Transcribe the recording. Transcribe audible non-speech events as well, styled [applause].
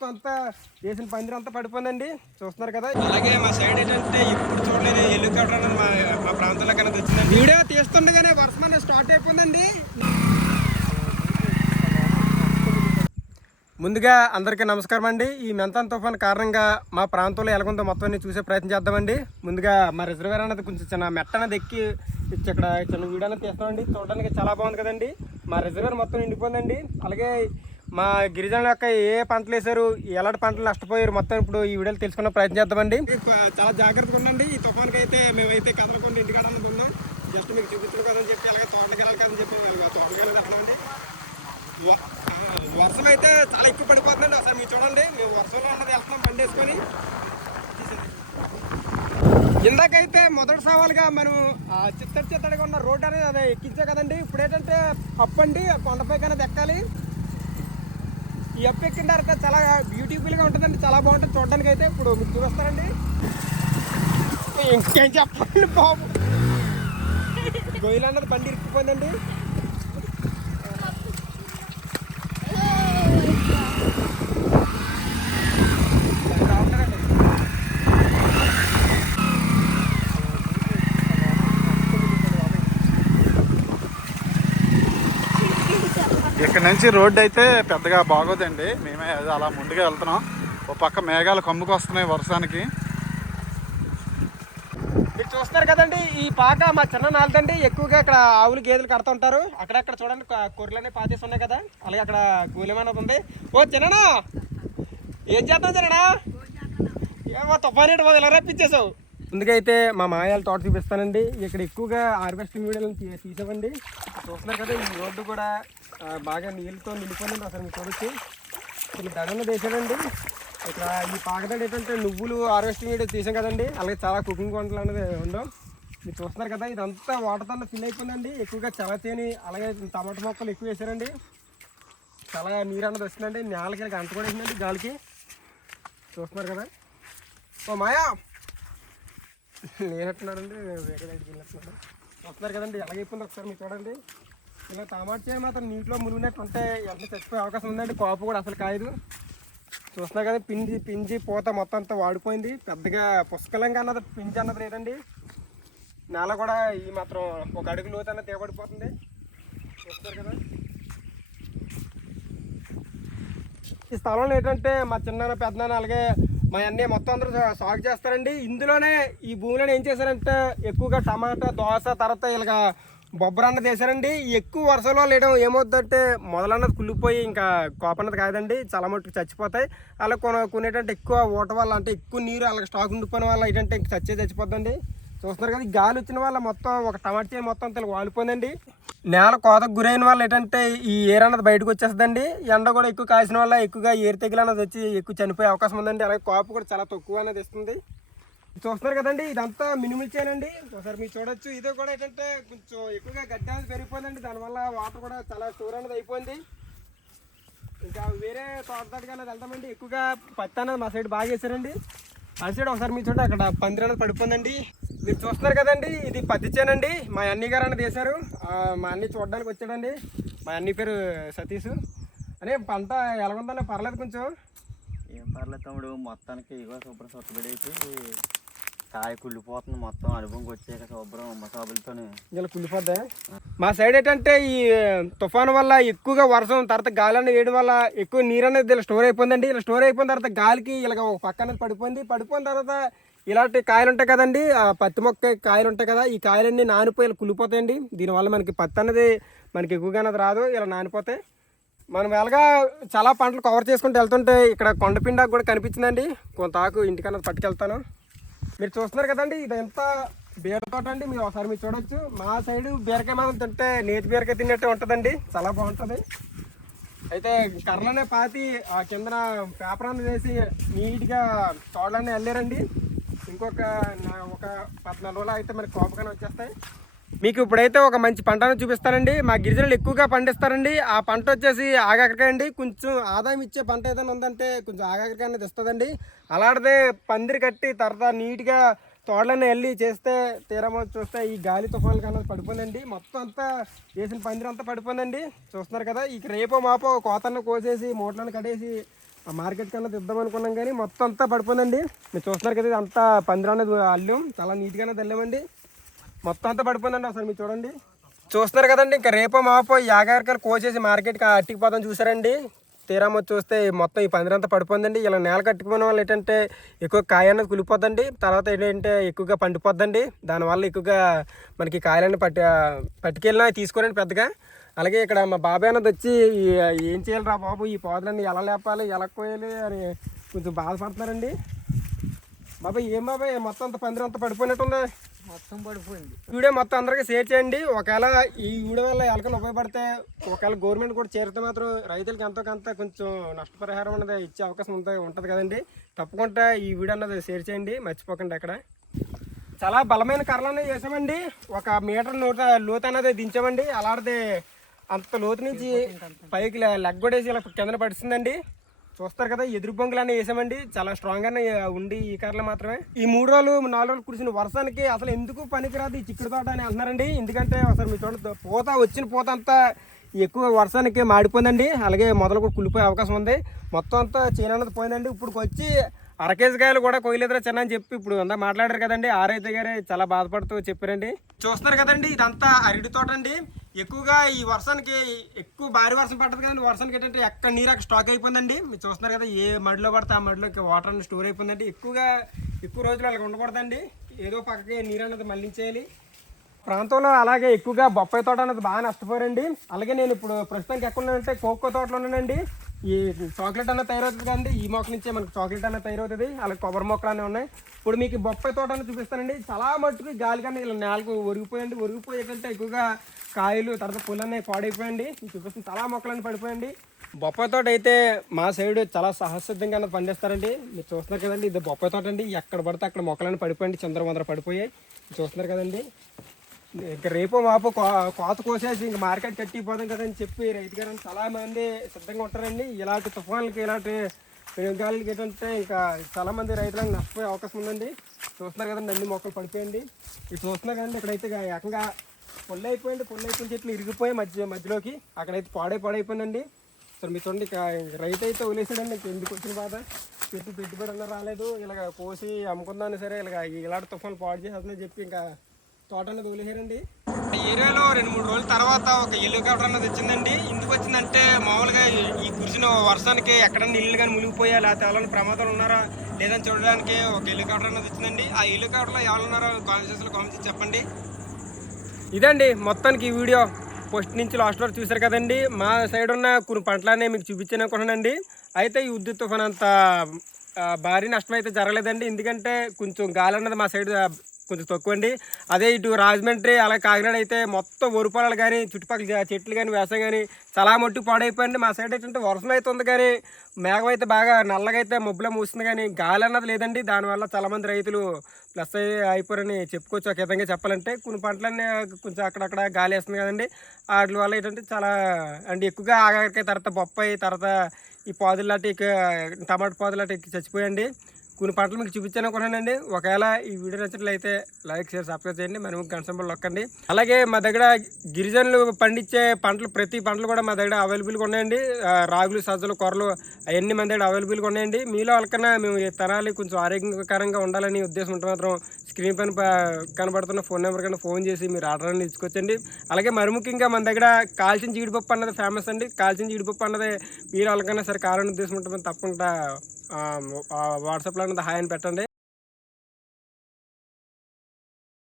మొత్తం అంతా వేసిన పందిరి అంతా పడిపోయిందండి. చూస్తున్నారు కదా. అలాగే మా సైడ్ ఏంటంటే ఇప్పుడు చూడలేదు. హెలికాప్టర్ అనేది మా మా ప్రాంతంలో కన్నా వచ్చిందండి వీడియో తీస్తుండగానే వర్షం అనేది స్టార్ట్ అయిపోయిందండి. ముందుగా అందరికీ నమస్కారం అండి. ఈ మెంతాన్ తుఫాన్ కారణంగా మా ప్రాంతంలో ఎలాగుందో మొత్తం చూసే ప్రయత్నం చేద్దామండి. ముందుగా మా రిజర్వేర్ అనేది కొంచెం చిన్న మెట్ట అనేది ఎక్కి ఇక్కడ చిన్న వీడియో అనేది తీస్తామండి చూడడానికి చాలా బాగుంది కదండి. మా రిజర్వేర్ మొత్తం నిండిపోయిందండి. అలాగే మా గిరిజనుల యొక్క ఏ పంటలు వేశారు ఎలాంటి పంటలు నష్టపోయారు మొత్తం ఇప్పుడు ఈ వీడియోలు తెలుసుకున్న ప్రయత్నం చేద్దామండి. చాలా జాగ్రత్తగా ఉండండి. ఈ తుఫాన్కి అయితే మేమైతే కదలకుండా ఇంటికాడ అనుకుందాం జస్ట్ మీకు చూపించడం కదని చెప్పి అలాగే తోటకి వెళ్ళాలి కదని చెప్పి తోటకి వెళ్ళి వ- వర్షం అయితే చాలా ఎక్కువ పడిపోతుందండి. అసలు మీరు చూడండి. మేము వర్షంలో ఉన్నది వెళ్తున్నాం బండి వేసుకొని ఇందాకైతే మొదటి సవాల్గా మనం ఆ చిత్తడి చిత్తడిగా ఉన్న రోడ్ అనేది అది ఎక్కించే కదండి. ఇప్పుడు ఏంటంటే అప్పండి కొండపై కన్నా ఎక్కాలి. ఈ అప్ ఎక్కిన తర్వాత చాలా బ్యూటిఫుల్గా ఉంటుందండి చాలా బాగుంటుంది. చూడడానికి అయితే ఇప్పుడు మీరు చూపిస్తారండి ఇంకేం చెప్పండి బాబు? గొయ్యలు అన్నది బండి ఇరుక్కుపోయిందండి. ఇక్కడ నుంచి రోడ్డు అయితే పెద్దగా బాగోదండి. మేమే అది అలా ముందుగా వెళ్తున్నాం. ఓ పక్క మేఘాలు కమ్ముకు వస్తున్నాయి వర్షానికి. మీరు చూస్తారు కదండి ఈ పాక మా చిన్న నాలుదండి. ఎక్కువగా ఇక్కడ ఆవులు గేదెలు కడుతూ ఉంటారు. అక్కడక్కడ చూడండి క- గొర్రెలన్నీ పాతేసి ఉన్నాయి కదా. అలాగే అక్కడ కూలిమన్నది ఉంది. ఓ చిన్ననా ఏం చేస్తావు చిన్ననా? ఏమో తుఫానేటి బాబు ఇలా రప్పించేసావు ముందుగా అయితే మా మాయాల తోట చూపిస్తానండి. ఇక్కడ ఎక్కువగా హార్వెస్టింగ్ వీడియోలను తీ- తీసామండి చూస్తున్నారు కదా ఈ రోడ్డు కూడా బాగా నీళ్ళతో నిండిపోయింది అసలు మీరు చూడొచ్చు ఇక్కడ దడన వేసాడండి. ఇక్కడ ఈ పాకదడి ఏంటంటే నువ్వులు హార్వెస్టింగ్ అయితే తీసాం కదండి. అలాగే చాలా కుకింగ్ వంటలు అనేది ఉండవు మీరు చూస్తున్నారు కదా ఇదంతా వాటర్తో ఫిల్ అయిపోయిందండి. ఎక్కువగా చలతేని అలాగే టమాటా మొక్కలు ఎక్కువ వేసారండి. చాలా నీరు అన్నది వస్తుందండి. నేలకి ఇలా అంట కూడా వేసిందండి గాలికి. చూస్తున్నారు కదా. ఓ మాయా! [laughs] నేనట్టున్నాడండి వేరే దగ్గరికి వెళ్ళినట్టున్నాడు వస్తున్నారు కదండి ఎలాగైపోయింది ఒకసారి మీరు చూడండి. ఇలా టమాటా చేయ మాత్రం నీటిలో మునిగినట్టు ఉంటే వెంటనే చచ్చిపోయే అవకాశం ఉందండి? కాపు కూడా అసలు కాయదు. చూస్తున్నా కదా పింజి పింజి పూత మొత్తం అంతా వాడిపోయింది. పెద్దగా పుష్కలంగా అన్నది పింజి అన్నది లేదండి. నేల కూడా ఈ మాత్రం ఒక అడుగు లోతు అన్నది తేబడిపోతుంది. చూస్తారు కదా. ఈ స్థలంలో ఏంటంటే మా చిన్న పెద్దనాన్న అలాగే మా అన్నయ్య మొత్తం అందరూ సాగు చేస్తారండి. ఇందులోనే ఈ భూమిలోనే ఏం చేశారంటే ఎక్కువగా టమాటా దోస తర్వాత ఇలాగా బొబ్బరన్న అన్నది వేసారండి ఎక్కువ వర్షంలో లేయడం ఏమవుతుందంటే మొదలన్నది కుళ్ళిపోయి ఇంకా కోప అన్నది కాదండి. చాలా మట్టుకు చచ్చిపోతాయి. అలా కొన కొనేటంటే ఎక్కువ ఓట వల్ల అంటే ఎక్కువ నీరు అలాగే స్టాక్ ఉండిపోయిన వల్ల ఏంటంటే ఇంక చచ్చే చచ్చిపోద్దండి. చూస్తున్నారు కదా గాలి వచ్చిన వల్ల మొత్తం ఒక టమాటా చేను మొత్తం అంతా వాలిపోయిందండి. నేల కోతకు గురైన వల్ల ఏంటంటే ఈ ఏర్ అన్నది బయటకు వచ్చేస్తుందండి. ఎండ కూడా ఎక్కువ కాసిన వల్ల ఎక్కువగా ఏరు తెగులు అన్నది వచ్చి ఎక్కువ చనిపోయే అవకాశం ఉందండి. అలాగే కాపు కూడా చాలా తక్కువ అనేది ఇస్తుంది. చూస్తున్నారు కదండి ఇదంతా మినిమల్ చేయనండి ఒకసారి మీరు చూడొచ్చు. ఇది కూడా ఏంటంటే కొంచెం ఎక్కువగా గడ్డి అనేది పెరిగిపోయిందండి. దానివల్ల వాటర్ కూడా చాలా స్టోర్ అనేది అయిపోయింది. ఇంకా వేరే తోటదాటికి అనేది వెళ్తామండి ఎక్కువగా పత్తి అనేది మా సైడ్ బాగా వేసారండి. ఆ సైడ్ ఒకసారి మీరు చూడండి అక్కడ పందిరి అనేది పడిపోయిందండి. మీరు చూస్తున్నారు కదండి ఇది పత్తి చేనండి. మా అన్ని గారు అనేది వేశారు. మా అన్ని చూడడానికి వచ్చాడండి. మా అన్ని పేరు సతీష్. అనే పంట ఎలా ఉందన్న పర్లేదు కొంచెం. ఏం పర్లేదు తమ్ముడు మొత్తానికి ఇగో శుభ్రం సొట్టుబడేసి కాయ కుళ్ళిపోతుంది మొత్తం అనుభవంకి వచ్చాక శుభ్రం మసాబులతో ఇలా కుళ్ళిపోద్దా? మా సైడ్ ఏంటంటే ఈ తుఫాను వల్ల ఎక్కువగా వర్షం తర్వాత గాలి అనేది వేయడం వల్ల ఎక్కువ నీరు అనేది ఇలా స్టోర్ అయిపోయిందండి. ఇలా స్టోర్ అయిపోయిన తర్వాత గాలికి ఇలా ఒక పక్క అనేది పడిపోయింది. పడిపోయిన తర్వాత ఇలాంటి కాయలు ఉంటాయి కదండి ఆ పత్తి మొక్క కాయలు ఉంటాయి కదా ఈ కాయలన్నీ నానిపోయి ఇలా కుళ్ళిపోతాయండి. దీనివల్ల మనకి పత్తి అనేది మనకి ఎక్కువగా అనేది రాదు ఇలా నానిపోతాయి మనం ఎలాగా చాలా పంటలు కవర్ చేసుకుంటూ వెళ్తుంటే ఇక్కడ కొండపిండా కూడా కనిపించిందండి. కొంత ఆకు ఇంటికన్నా పట్టుకెళ్తాను. మీరు చూస్తున్నారు కదండి ఇదంతా బీర తోట అండి. మీరు ఒకసారి మీరు చూడొచ్చు. మా సైడ్ బీరకాయ మాత్రం తింటే నేతి బీరకాయ తిన్నట్టే ఉంటుందండి. చాలా బాగుంటుంది. అయితే కర్రలనే పాతి ఆ కిందన పేపర్ అనేది వేసి నీట్గా తోడలన్నీ వెళ్ళారండి ఇంకొక ఒక పద్నాలుగు రోజులు అయితే మనకి కోపగానే వచ్చేస్తాయి. మీకు ఇప్పుడైతే ఒక మంచి పంటను చూపిస్తానండి. మా గిరిజనులు ఎక్కువగా పండిస్తారండి. ఆ పంట వచ్చేసి ఆగాకరకాయ అండి కొంచెం ఆదాయం ఇచ్చే పంట ఏదైనా ఉందంటే కొంచెం ఆగాకరకాయ అనేది ఇస్తుందండి అలాంటిదే పందిరి కట్టి తర్వాత నీట్గా తోటలన్నీ వెళ్ళి చేస్తే తీరమో చూస్తే ఈ గాలి తుఫాన్లు కన్నా పడిపోయిందండి. మొత్తం అంతా వేసిన పందిరి అంతా పడిపోయిందండి. చూస్తున్నారు కదా ఇక రేపో మాపో కోతను కోసేసి మూటలను కడేసి ఆ మార్కెట్ కన్నా తెద్దాం అనుకున్నాం కానీ మొత్తం అంతా పడిపోయిందండి. మీరు చూస్తున్నారు కదా ఇది అంతా పందిరి అనేది అల్లం. చాలా నీట్గానే తెల్లామండి. మొత్తం అంతా పడిపోయిందండి అసలు మీరు చూడండి. చూస్తున్నారు కదండి ఇంకా రేపో మాపో యాగారికలు కోసేసి మార్కెట్కి అట్టికిపోతాం చూసారండి. తీరా చూస్తే మొత్తం ఈ పందిరంతా పడిపోతుందండి ఇలా నేల కట్టుకుపోయిన వాళ్ళు ఏంటంటే ఎక్కువ కాయ అనేది కులిపోద్దండి. తర్వాత ఏంటంటే ఎక్కువగా పండిపోద్దండి. దానివల్ల ఎక్కువగా మనకి కాయలన్నీ పట్టి పట్టుకెళ్ళినా తీసుకోరండి పెద్దగా. అలాగే ఇక్కడ మా బాబాయ్ అన్నది వచ్చి ఏం చేయాలి రా బాబు ఈ పోదలన్నీ ఎలా లేపాలి ఎలా కోయాలి అని కొంచెం బాధపడుతున్నారండి. బాబాయ్ ఏం బాబాయ్ మొత్తం అంత పందిరం అంతా పడిపోయినట్టుందా. మొత్తం పడిపోయింది. వీడియో మొత్తం అందరికీ షేర్ చేయండి. ఒకవేళ ఈ వీడియో వల్ల ఎలకలు ఉపయోగపడితే ఒకవేళ గవర్నమెంట్ కూడా చేరితే మాత్రం రైతులకి ఎంతో కొంత కొంచెం నష్టపరిహారం అనేది ఇచ్చే అవకాశం ఉంటుంది ఉంటుంది కదండి. తప్పకుండా ఈ వీడియో అన్నది షేర్ చేయండి. మర్చిపోకండి అక్కడ చాలా బలమైన కర్రలు వేసామండి. ఒక మీటర్ నూట లోతు అనేది దించామండి. అలాంటిది అంత లోతు నుంచి పైకి లెగ్గొడేసి ఇలా కింద పడుతుందండి చూస్తారు కదా ఎదురు బొంగులు వేసామండి. చాలా స్ట్రాంగ్ గానే ఉండి ఈ కార్లు మాత్రమే. ఈ మూడు రోజులు నాలుగు రోజులు కురిసిన వర్షానికి అసలు ఎందుకు పనికిరాదు ఈ చిక్కుడు తోట అని అంటున్నారండి. ఎందుకంటే అసలు మీ చూడండి పూత వచ్చిన పోత అంతా ఎక్కువ వర్షానికి మాడిపోయిందండి. అలాగే మొదలు కూడా కులిపోయే అవకాశం ఉంది. మొత్తం అంతా చేనన్నది పోయిందండి. ఇప్పుడు వచ్చి అర కాయలు కూడా కొయ్యలేదురా చిన్న అని చెప్పి ఇప్పుడు అంతా మాట్లాడారు కదండి. ఆరైతే గారే చాలా బాధపడుతూ చెప్పారండి. చూస్తున్నారు కదండి ఇదంతా అరటి తోట అండి ఎక్కువగా ఈ వర్షానికి ఎక్కువ భారీ వర్షం పట్టదు కదండి. వర్షానికి ఏంటంటే ఎక్కడ నీరు అక్కడ స్టాక్ అయిపోయిందండి. మీరు చూస్తున్నారు కదా ఏ మడిలో పడితే ఆ మడిలోకి వాటర్ అనేది స్టోర్ అయిపోయిందండి. ఎక్కువగా ఎక్కువ రోజులు అలాగ ఉండకూడదండి. ఏదో పక్కకి నీరు అనేది మళ్ళించేయాలి ప్రాంతంలో అలాగే ఎక్కువగా బొప్పాయి తోట అనేది బాగా నష్టపోయారండి. అలాగే నేను ఇప్పుడు ప్రస్తుతానికి ఎక్కడ ఉన్నానంటే కోకో తోటలో ఉన్నానండి. ఈ చాక్లెట్ అన్న తయారవుతుంది కదండి. ఈ మొక్క నుంచే మనకు చాక్లెట్ అన్న తయారవుతుంది. అలాగే కొబ్బరి మొక్కలు అనేవి ఉన్నాయి. ఇప్పుడు మీకు బొప్పాయి తోట అని చూపిస్తానండి. చాలా మట్టుకు గాలి కానీ ఇలా నేలకు ఒరిగిపోయండి. ఒరిగిపోయేటంటే ఎక్కువగా కాయలు తర్వాత పుల్లు అనేవి పాడైపోయండి చూపిస్తుంది చాలా మొక్కలన్నీ పడిపోయండి. బొప్పాయి తోట అయితే మా సైడ్ చాలా సహసిద్ధంగా పండిస్తారండి. మీరు చూస్తున్నారు కదండి. ఇది బొప్పాయి తోట అండి. ఎక్కడ పడితే అక్కడ మొక్కలన్నీ పడిపోయండి. చంద్రమందర పడిపోయాయి. చూస్తున్నారు కదండి. ఇంకా రేపు మాపు కో- కోత కోసేసి ఇంక మార్కెట్ కట్టిపోదాం కదని చెప్పి రైతు గారు చాలా మంది సిద్ధంగా ఉంటారండి. ఇలాంటి తుఫాన్లకి ఇలాంటి పెనుగాలకి ఏంటంటే ఇంకా చాలా మంది రైతులకు నష్టపోయే అవకాశం ఉందండి. చూస్తున్నారు కదండి అన్ని మొక్కలు పడిపోయింది ఇది చూస్తున్నారు కదండి ఇక్కడైతే ఏకంగా పొల్లు అయిపోయింది పొల్లు అయిపోయిన చెట్లు ఇరిగిపోయి మధ్య మధ్యలోకి అక్కడైతే పాడే పాడైపోయిందండి. సరే మీ చూడండి ఇక రైతు అయితే వదిలేసాడండి ఇంక ఎందుకు వచ్చిన బాధ? పెట్టి పెట్టుబడి అన్న రాలేదు ఇలాగ కోసి అమ్ముకుందాని సరే ఇలాగ ఇలాంటి తుఫాన్ పాడు చేసేస్తుందని చెప్పి ఇంకా తోట అనేది వదిలేసారండి ఏరియాలో రెండు మూడు రోజుల తర్వాత ఒక హెలికాప్టర్ అన్నది వచ్చిందండి. ఎందుకు వచ్చిందంటే మామూలుగా ఈ కురిసిన వర్షానికి ఎక్కడన్నా ఇల్లు కానీ మునిగిపోయా లేకపోతే ఎవరైనా ప్రమాదాలు ఉన్నారా లేదని చూడడానికి ఒక హెలికాప్టర్ అన్నది వచ్చిందండి. ఆ హెలికాప్టర్లో ఎవరు ఉన్నారో కాన్షియస్లో కామెంట్స్ చెప్పండి. ఇదండి మొత్తానికి ఈ వీడియో. ఫస్ట్ నుంచి లాస్ట్ వరకు చూసారు కదండి. మా సైడ్ ఉన్న కొన్ని పంటలనే మీకు చూపించాను అనుకున్నానండి అయితే ఈ ఉద్యుత్ తుఫాన్ అంత భారీ నష్టం అయితే జరగలేదండి. ఎందుకంటే కొంచెం గాలి అన్నది మా సైడ్ కొంచెం తక్కువ అండి. అదే ఇటు రాజమండ్రి అలా కాకినాడ అయితే మొత్తం వరి పొలాలు కానీ చుట్టుపక్కల చెట్లు కానీ వ్యవసాయం కానీ చాలా మట్టు పాడైపోయింది. మా సైడ్ ఏంటంటే వర్షం అయితే ఉంది కానీ మేఘం అయితే బాగా నల్లగా అయితే మబ్బులో మూస్తుంది కానీ గాలి అన్నది లేదండి. దానివల్ల చాలామంది రైతులు ప్లస్ అయ్యి అయిపోరని చెప్పుకోవచ్చు. ఒక విధంగా చెప్పాలంటే కొన్ని పంటలన్నీ కొంచెం అక్కడక్కడ గాలి వేస్తుంది కదండి. వాటి వల్ల ఏంటంటే చాలా అండ్ ఎక్కువగా ఆగారికాయ తర్వాత బొప్పాయి తర్వాత ఈ పాదులు లాంటి టమాటా పాదులు లాంటి చచ్చిపోయండి కొన్ని పంటలు మీకు చూపించాను అనుకున్నానండి. ఒకవేళ ఈ వీడియో నచ్చినట్లయితే లైక్ షేర్ సబ్స్క్రైబ్ చేయండి. మరి గంట సింబల్ నొక్కండి అలాగే మా దగ్గర గిరిజనులు పండించే పంటలు ప్రతి పంటలు కూడా మా దగ్గర అవైలబుల్గా ఉన్నాయండి. రాగులు సజ్జలు కొరలు అవన్నీ మన దగ్గర అవైలబుల్గా ఉన్నాయండి. మీలో వాళ్ళకన్నా మేము ఈ తరాలు కొంచెం ఆరోగ్యకరంగా ఉండాలని ఉద్దేశం ఉంటే మాత్రం స్క్రీన్ పైన కనబడుతున్న ఫోన్ నెంబర్ కన్నా ఫోన్ చేసి మీరు ఆర్డర్ని అనేది ఇచ్చుకోవచ్చండి. అలాగే మరి ముఖ్యంగా మన దగ్గర కాల్చిన జీడిపప్పు అన్నది ఫేమస్ అండి. కాల్చిన జీడిపప్పు అన్నది మీరు వాళ్ళకన్నా సరే కావాలని ఉద్దేశం ఉంటే తప్పకుండా వాట్సాప్లో అన్నది హాయ్ అని పెట్టండి.